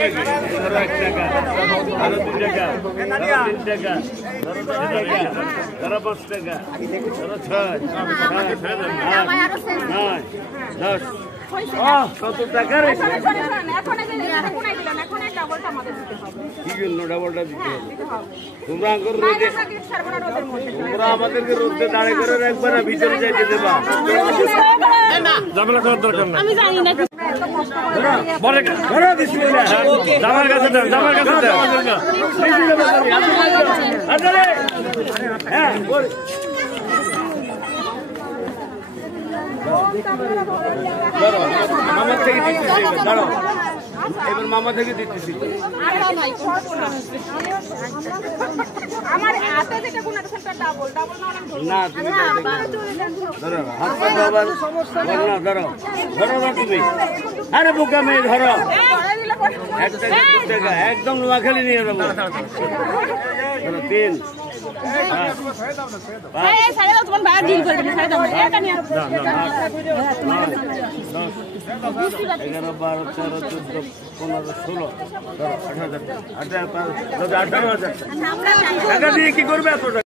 টাকা, আরো 2 টাকা, 3 টাকা, 5 টাকা, 6, 9, 10। কত টাকার কি জন্য ডাবলটা দিতে হবে? তোমরা আমাদেরকে রোদে দাঁড়িয়ে করে রাখবে না, ভিতরে যাইতে দেবা। ঝামেলা করার দরকার না। আমি জানি না। জামার কাছে দেন, জামার কাছে দেন। হ্যাঁ মামার থেকে দিতেছি, দাঁড়াও এবার মামা থেকে দিতেছি। না তুমি ধরো, হাত পা ধরো, ধরো ধরো না তুমি। আরে বোকা মেয়ে ধরো, 1 টাকা 2 টাকা একদম নোয়াখালী নিয়ে যাবো। ধরো 3, 4, 5, 11, 12, 13, 14, 15, 16, 18,000 টাকা দিয়ে কি করবে এত টাকা?